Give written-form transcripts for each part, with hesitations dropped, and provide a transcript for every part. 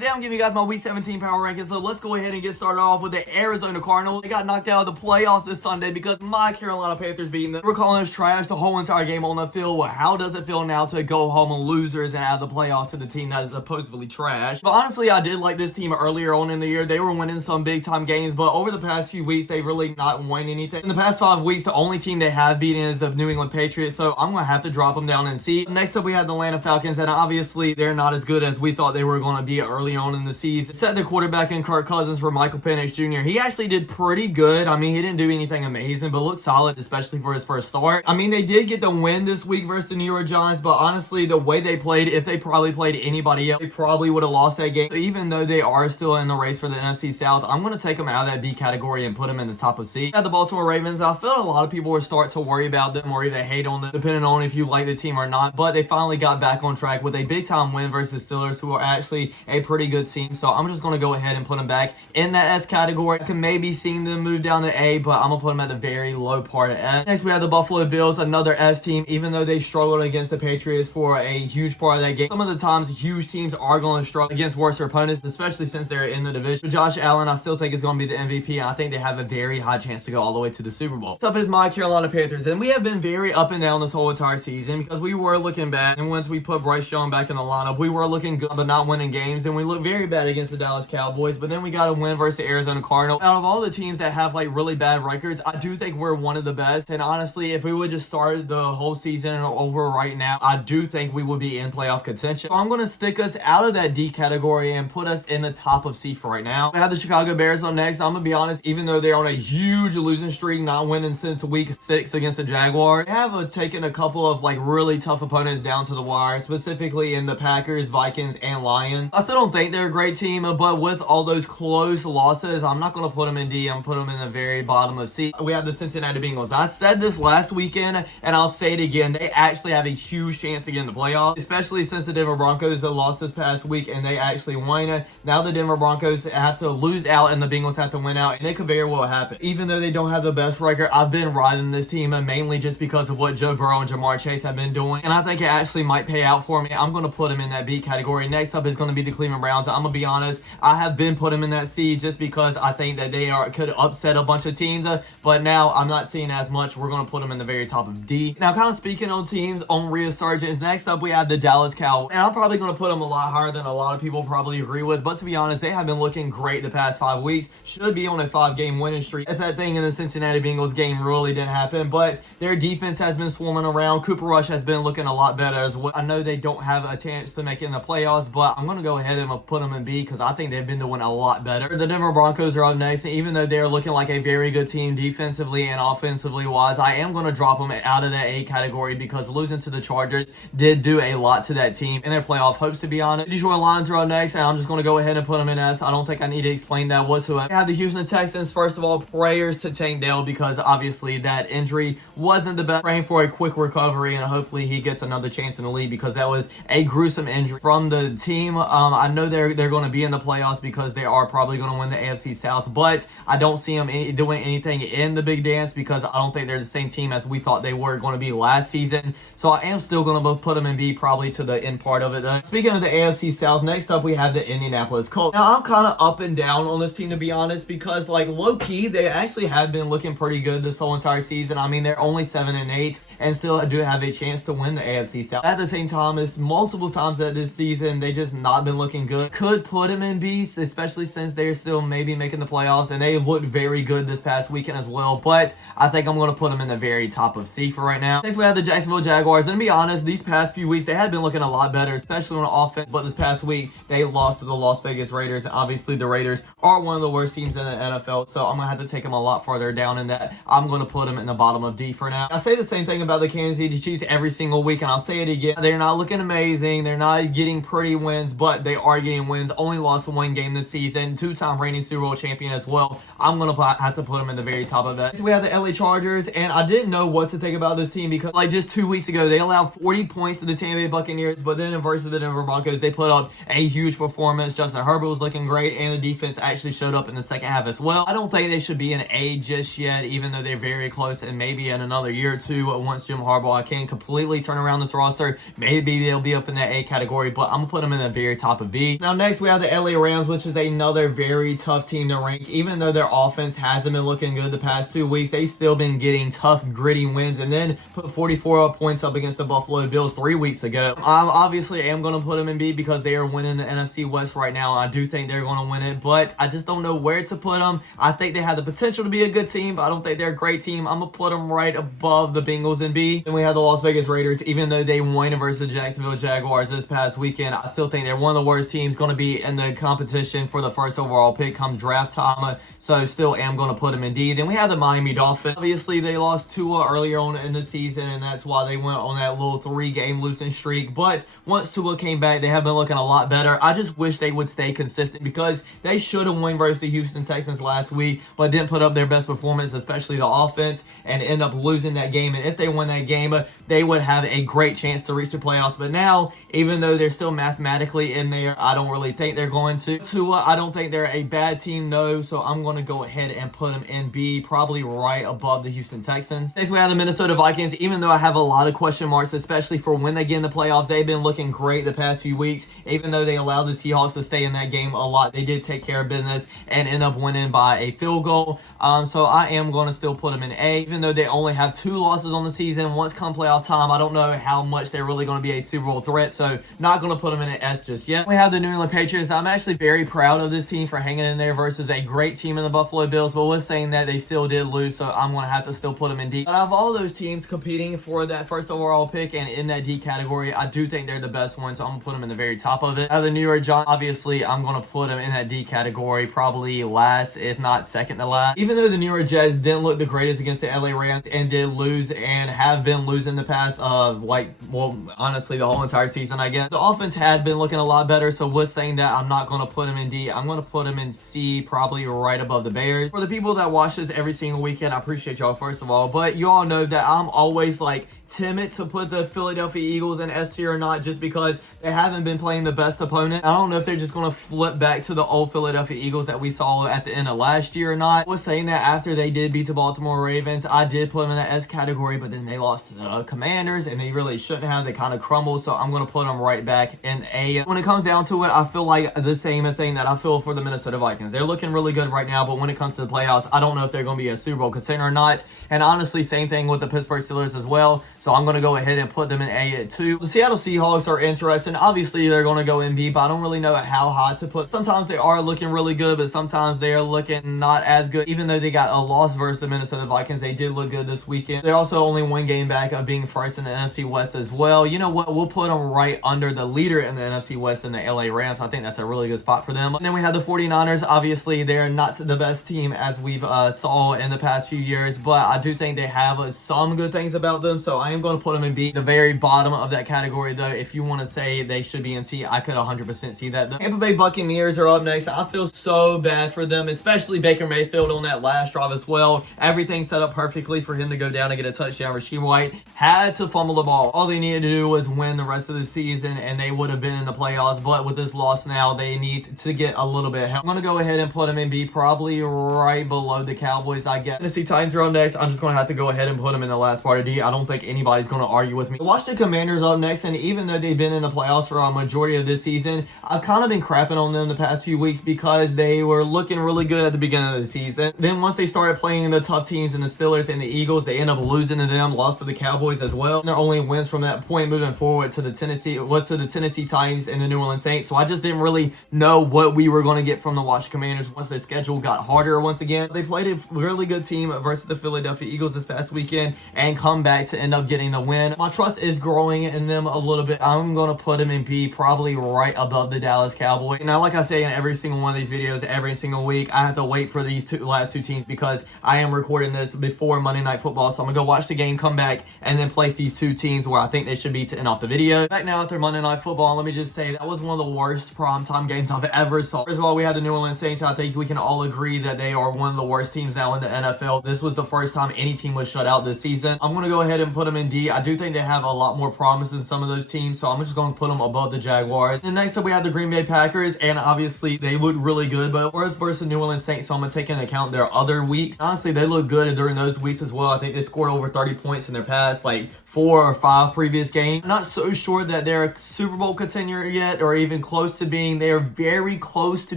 Today I'm giving you guys my Week 17 power rankings, so let's go ahead and get started off with the Arizona Cardinals. They got knocked out of the playoffs this Sunday because my Carolina Panthers beating them. We're calling us trash the whole entire game on the field. Well, how does it feel now to go home losers and out of the playoffs to the team that is supposedly trash? But honestly, I did like this team earlier on in the year. They were winning some big time games, but over the past few weeks, they've really not won anything. In the past 5 weeks, the only team they have beaten is the New England Patriots, so I'm going to have to drop them down and see. Next up, we have the Atlanta Falcons, and obviously, they're not as good as we thought they were going to be early on in the season. Set the quarterback in Kirk Cousins for Michael Penix Jr. He actually did pretty good. I mean, he didn't do anything amazing, but looked solid, especially for his first start. I mean, they did get the win this week versus the New York Giants, but honestly, the way they played, if they probably played anybody else, they probably would have lost that game. Even though they are still in the race for the NFC South, I'm going to take them out of that B category and put them in the top of C. At the Baltimore Ravens, I felt a lot of people were starting to worry about them or either hate on them, depending on if you like the team or not, but they finally got back on track with a big time win versus Steelers, who are actually a pretty good team. So I'm just going to go ahead and put them back in that S category. I can maybe see them move down to A, but I'm going to put them at the very low part of S. Next, we have the Buffalo Bills, another S team. Even though they struggled against the Patriots for a huge part of that game, some of the times huge teams are going to struggle against worse opponents, especially since they're in the division. But Josh Allen, I still think is going to be the MVP, and I think they have a very high chance to go all the way to the Super Bowl. Next up is my Carolina Panthers, and we have been very up and down this whole entire season because we were looking bad, and once we put Bryce Young back in the lineup, we were looking good but not winning games, and we looked very bad against the Dallas Cowboys, but then we got a win versus the Arizona Cardinals. Out of all the teams that have like really bad records, I do think we're one of the best, and honestly, if we would just start the whole season over right now, I do think we would be in playoff contention. So I'm going to stick us out of that D category and put us in the top of C for right now. I have the Chicago Bears up next. I'm going to be honest, even though they're on a huge losing streak, not winning since week 6 against the Jaguars, they have taken a couple of like really tough opponents down to the wire, specifically in the Packers, Vikings, and Lions. I still don't think they're a great team, but with all those close losses, I'm not going to put them in D. I'm put them in the very bottom of C. We have the Cincinnati Bengals. I said this last weekend, and I'll say it again. They actually have a huge chance to get in the playoffs, especially since the Denver Broncos that lost this past week, and they actually won it. Now the Denver Broncos have to lose out, and the Bengals have to win out, and it could very well happen. Even though they don't have the best record, I've been riding this team, mainly just because of what Joe Burrow and Jamar Chase have been doing, and I think it actually might pay out for me. I'm going to put them in that B category. Next up is going to be the Cleveland Browns. I'm going to be honest, I have been putting them in that C just because I think that they could upset a bunch of teams, but now I'm not seeing as much. We're going to put them in the very top of D. Now, kind of speaking on teams on resurgence, next up we have the Dallas Cowboys, and I'm probably going to put them a lot higher than a lot of people probably agree with, but to be honest, they have been looking great the past 5 weeks. Should be on a 5-game winning streak. If that thing in the Cincinnati Bengals game really didn't happen, but their defense has been swarming around. Cooper Rush has been looking a lot better as well. I know they don't have a chance to make it in the playoffs, but I'm going to go ahead and put them in B because I think they've been doing a lot better. The Denver Broncos are up next, and even though they're looking like a very good team defensively and offensively wise, I am going to drop them out of that A category because losing to the Chargers did do a lot to that team and their playoff hopes, to be honest. The Detroit Lions are up next, and I'm just going to go ahead and put them in S. I don't think I need to explain that whatsoever. I have the Houston Texans. First of all, prayers to Tank Dell because obviously that injury wasn't the best. Praying for a quick recovery, and hopefully he gets another chance in the league because that was a gruesome injury from the team. I know they're going to be in the playoffs because they are probably going to win the AFC South, but I don't see them doing anything in the big dance because I don't think they're the same team as we thought they were going to be last season. So I am still going to put them in B, probably to the end part of it though. Speaking of the AFC South, next up we have the Indianapolis Colts. Now I'm kind of up and down on this team, to be honest, because like low-key they actually have been looking pretty good this whole entire season. I mean, they're only 7-8 and still do have a chance to win the AFC South. At the same time, it's multiple times that this season they just not been looking good. Could put them in B, especially since they're still maybe making the playoffs, and they looked very good this past weekend as well, but I think I'm going to put them in the very top of C for right now. Next, we have the Jacksonville Jaguars, and to be honest, these past few weeks, they had been looking a lot better, especially on offense, but this past week, they lost to the Las Vegas Raiders, and obviously the Raiders are one of the worst teams in the NFL, so I'm going to have to take them a lot farther down in that. I'm going to put them in the bottom of D for now. I say the same thing about the Kansas City Chiefs every single week, and I'll say it again. They're not looking amazing. They're not getting pretty wins, but they are getting wins. Only lost 1 game this season. 2-time reigning Super Bowl champion as well. I'm going to have to put them in the very top of that. Next, we have the LA Chargers, and I didn't know what to think about this team because like just 2 weeks ago, they allowed 40 points to the Tampa Bay Buccaneers, but then in versus the Denver Broncos, they put up a huge performance. Justin Herbert was looking great, and the defense actually showed up in the second half as well. I don't think they should be an A just yet, even though they're very close, and maybe in another year or two, once Jim Harbaugh can completely turn around this roster, maybe they'll be up in that A category, but I'm going to put them in the very top of B. B. Now next we have the LA Rams, which is another very tough team to rank. Even though their offense hasn't been looking good the past 2 weeks, they still been getting tough, gritty wins, and then put 44 points up against the Buffalo Bills 3 weeks ago. I obviously am going to put them in B because they are winning the NFC West right now. I do think they're going to win it, but I just don't know where to put them. I think they have the potential to be a good team, but I don't think they're a great team. I'm going to put them right above the Bengals in B. Then we have the Las Vegas Raiders. Even though they won versus the Jacksonville Jaguars this past weekend, I still think they're one of the worst teams going to be in the competition for the first overall pick come draft time. So still am going to put them in D. Then we have the Miami Dolphins. Obviously, they lost Tua earlier on in the season, and that's why they went on that little 3-game losing streak. But once Tua came back, they have been looking a lot better. I just wish they would stay consistent because they should have won versus the Houston Texans last week, but didn't put up their best performance, especially the offense, and end up losing that game. And if they win that game, they would have a great chance to reach the playoffs. But now, even though they're still mathematically in there, I don't really think they're going to. Tua, I don't think they're a bad team, no, so I'm going to go ahead and put them in B, probably right above the Houston Texans. Next, we have the Minnesota Vikings. Even though I have a lot of question marks, especially for when they get in the playoffs, they've been looking great the past few weeks. Even though they allowed the Seahawks to stay in that game a lot, they did take care of business and end up winning by a field goal. So I am going to still put them in A, even though they only have 2 losses on the season. Once come playoff time, I don't know how much they're really going to be a Super Bowl threat, so not going to put them in an S just yet. We have the New England Patriots. I'm actually very proud of this team for hanging in there versus a great team in the Buffalo Bills, but with saying that, they still did lose, so I'm going to have to still put them in D. But out of all those teams competing for that first overall pick and in that D category, I do think they're the best one, so I'm going to put them in the very top of it. Out of the New York Giants, obviously, I'm going to put them in that D category, probably last, if not second to last. Even though the New York Jets didn't look the greatest against the LA Rams and did lose and have been losing the past, honestly, the whole entire season, I guess. The offense had been looking a lot better, so with saying that, I'm not going to put them in D. I'm going to put them in C, probably right above the Bears. For the people that watch this every single weekend, I appreciate y'all, first of all, but you all know that I'm always timid to put the Philadelphia Eagles in S tier or not, just because they haven't been playing the best opponent. I don't know if they're just going to flip back to the old Philadelphia Eagles that we saw at the end of last year or not. I was saying that after they did beat the Baltimore Ravens, I did put them in the S category, but then they lost to the Commanders, and they really shouldn't have. They kind of crumbled, so I'm going to put them right back in A. When it comes down to it, I feel like the same thing that I feel for the Minnesota Vikings. They're looking really good right now, but when it comes to the playoffs, I don't know if they're going to be a Super Bowl contender or not. And honestly, same thing with the Pittsburgh Steelers as well. So I'm going to go ahead and put them in A at 2. The Seattle Seahawks are interesting. Obviously, they're going to go in B, but I don't really know how high to put. Sometimes they are looking really good, but sometimes they are looking not as good. Even though they got a loss versus the Minnesota Vikings, they did look good this weekend. They're also only 1 game back of being first in the NFC West as well. You know what? We'll put them right under the leader in the NFC West in the LA Rams. I think that's a really good spot for them. And then we have the 49ers. Obviously, they're not the best team as we've saw in the past few years, but I do think they have some good things about them, so I am going to put them in B. The very bottom of that category, though, if you want to say they should be in C, I could 100% see that. The Tampa Bay Buccaneers are up next. I feel so bad for them, especially Baker Mayfield on that last drive as well. Everything set up perfectly for him to go down and get a touchdown. Rasheed White had to fumble the ball. All they needed to do was win the rest of the season, and they would have been in the playoffs, but with this loss now, they need to get a little bit help. I'm going to go ahead and put them in B, probably right below the Cowboys, I guess. Tennessee Titans are up next. I'm just going to have to go ahead and put them in the last part of D. I don't think anybody's going to argue with me. The Washington Commanders up next, and even though they've been in the playoffs for a majority of this season, I've kind of been crapping on them the past few weeks because they were looking really good at the beginning of the season. Then once they started playing the tough teams and the Steelers and the Eagles, they end up losing to them, lost to the Cowboys as well. And their only wins from that point moving forward to the Tennessee Titans and the New Orleans Saints. So I just didn't really know what we were going to get from the Washington Commanders once their schedule got harder once again. They played a really good team versus the Philadelphia Eagles this past weekend and come back to end up getting the win. My trust is growing in them a little bit. I'm going to put them in B, probably right above the Dallas Cowboys. Now, like I say in every single one of these videos, every single week, I have to wait for these last two teams because I am recording this before Monday Night Football. So I'm going to go watch the game, come back, and then place these two teams where I think they should be to end off the video. Back now after Monday Night Football, let me just say that was one of the worst primetime games I've ever saw. First of all, we had the New Orleans Saints. I think we can all agree that they are one of the worst teams now in the NFL. This was the first time any team was shut out this season. I'm going to go ahead and put them in D. I do think they have a lot more promise than some of those teams, so I'm just going to put them above the Jaguars. And next up, we have the Green Bay Packers, and obviously they look really good, but it was versus the New Orleans Saints, so I'm going to take into account their other weeks. Honestly, they look good during those weeks as well. I think they scored over 30 points in their past, 4 or 5 previous games. I'm not so sure that they're a Super Bowl contender yet, or even close to being. They are very close to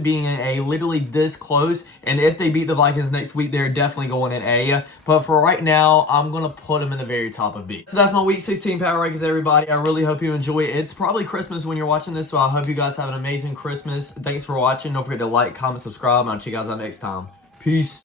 being an A, literally this close. And if they beat the Vikings next week, they're definitely going in A. But for right now, I'm going to put them in the very top of B. So that's my Week 16 power rankings, everybody. I really hope you enjoy it. It's probably Christmas when you're watching this, so I hope you guys have an amazing Christmas. Thanks for watching. Don't forget to like, comment, subscribe, and I'll check you guys out next time. Peace.